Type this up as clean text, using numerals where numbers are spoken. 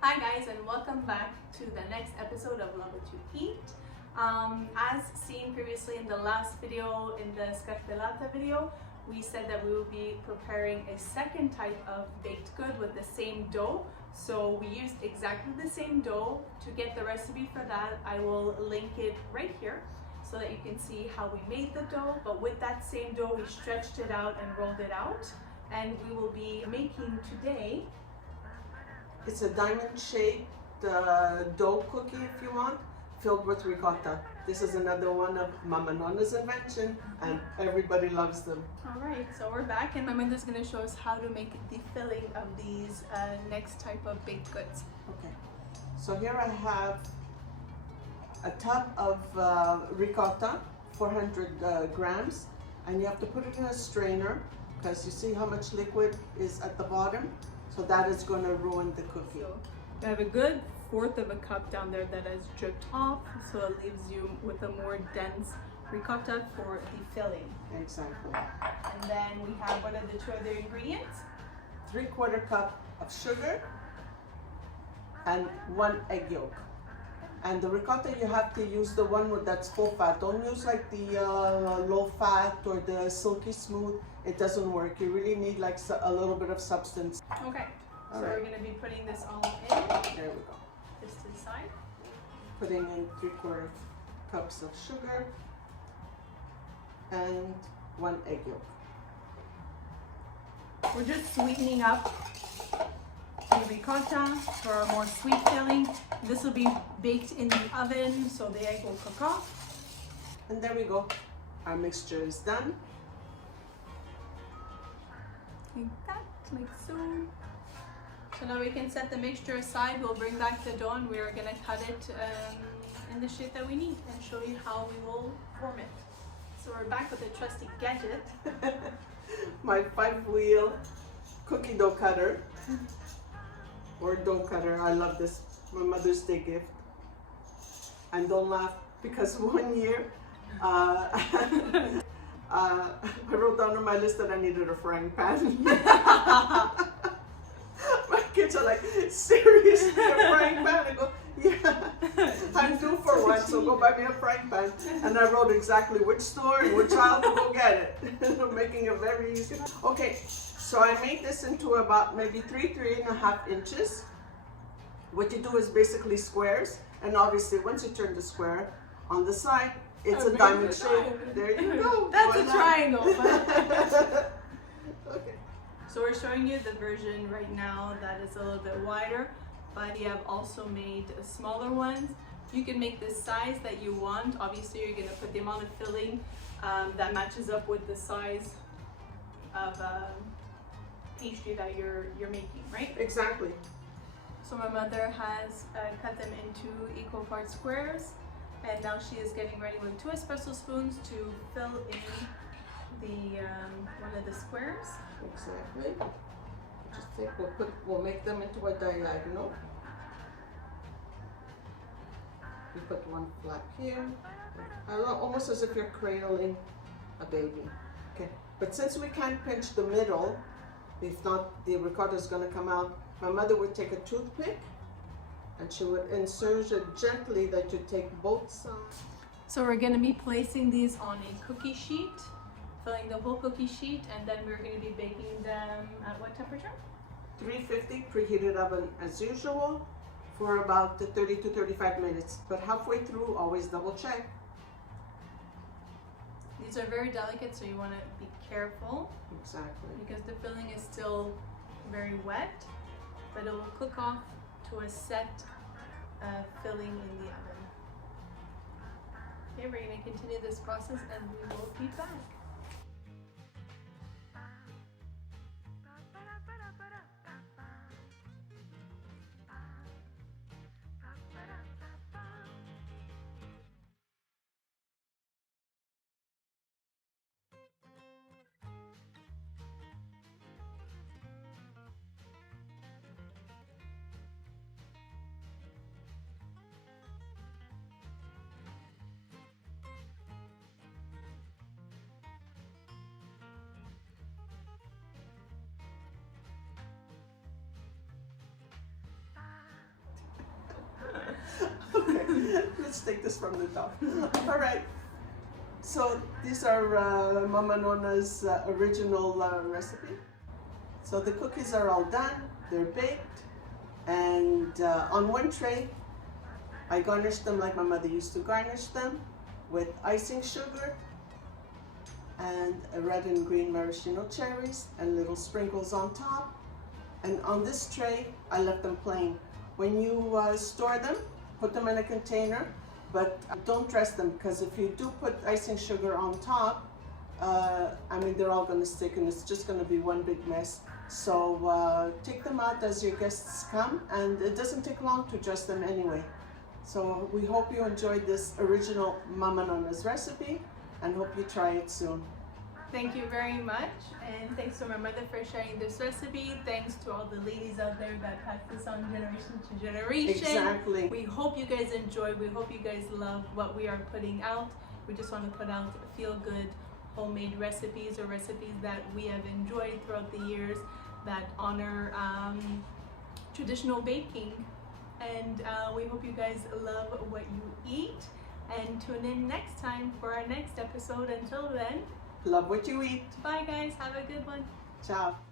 Hi guys, and welcome back to the next episode of Love What You Eat. As seen previously in the last video, in the Scartellate video, we said that we will be preparing a second type of baked good with the same dough. So we used exactly the same dough. To get the recipe for that, I will link it right here so that you can see how we made the dough. But with that same dough, we stretched it out and rolled it out. And we will be making today. It's a diamond-shaped dough cookie, if you want, filled with ricotta. This is another one of Mammanonna's invention, and everybody loves them. All right, so we're back, and Mammanonna's going to show us how to make the filling of these next type of baked goods. Okay, so here I have a tub of ricotta, 400 grams, and you have to put it in a strainer because you see how much liquid is at the bottom. So that is going to ruin the cookie. So you have a good fourth of a cup down there that has dripped off, so it leaves you with a more dense ricotta for the filling. Exactly. And then we have, what are the two other ingredients? 3/4 cup of sugar and 1 egg yolk. And the ricotta, you have to use the one that's full fat. Don't use like the low fat or the silky smooth. It doesn't work. You really need like a little bit of substance. Okay, so right. we're going to be putting this all in. There we go. Just to the side. Putting in 3/4 cups of sugar and 1 egg yolk. We're just sweetening up the ricotta for a more sweet filling. This will be baked in the oven, so the egg will cook off. And there we go. Our mixture is done. Like that, like so. So now we can set the mixture aside. We'll bring back the dough and we're gonna cut it in the shape that we need and show you how we will form it. So we're back with the trusty gadget. My 5-wheel cookie dough cutter. Or dough cutter. I love this. My Mother's Day gift. And don't laugh because one year I wrote down on my list that I needed a frying pan. My kids are like, seriously, a frying pan? I go, yeah, I'm due for one, so go buy me a frying pan. And I wrote exactly which store and which aisle to go get it. Making it very easy. Okay, so I made this into about maybe 3.5 inches. What you do is basically squares, and obviously once you turn the square on the side, it's a diamond shape. There you go. That's a triangle. Okay. So we're showing you the version right now that is a little bit wider, but we have also made smaller ones. You can make the size that you want. Obviously, you're gonna put the amount of filling that matches up with the size of pastry that you're making, right? Exactly. So my mother has cut them into equal parts squares, and now she is getting ready with 2 espresso spoons to fill in the one of the squares. Exactly. Just think we'll make them into a diagonal. You put one flap here, almost as if you're cradling a baby. Okay. But since we can't pinch the middle, if not, the ricotta is going to come out. My mother would take a toothpick and she would insert it gently that you take both sides. So we're going to be placing these on a cookie sheet, filling the whole cookie sheet, and then we're going to be baking them at what temperature? 350 preheated oven as usual for about 30 to 35 minutes. But halfway through, always double check. These are very delicate, so you want to be careful. Exactly. Because the filling is still very wet, but it will cook off to a set filling in the oven. Okay, we're going to continue this process and we will be back. Let's take this from the top. All right. So these are Mammanonna's original recipe. So the cookies are all done. They're baked. And on one tray, I garnished them like my mother used to garnish them, with icing sugar and red and green maraschino cherries and little sprinkles on top. And on this tray, I left them plain. When you store them, put them in a container, but don't dress them, because if you do put icing sugar on top, I mean, they're all going to stick and it's just going to be one big mess. So take them out as your guests come, and it doesn't take long to dress them anyway. So we hope you enjoyed this original Mammanonna's recipe and hope you try it soon. Thank you very much, and thanks to my mother for sharing this recipe. Thanks to all the ladies out there that pass this on generation to generation. Exactly. We hope you guys enjoy. We hope you guys love what we are putting out. We just want to put out feel-good homemade recipes, or recipes that we have enjoyed throughout the years that honor traditional baking. And we hope you guys love what you eat, and tune in next time for our next episode. Until then, love what you eat. bye guys, have a good one. Ciao.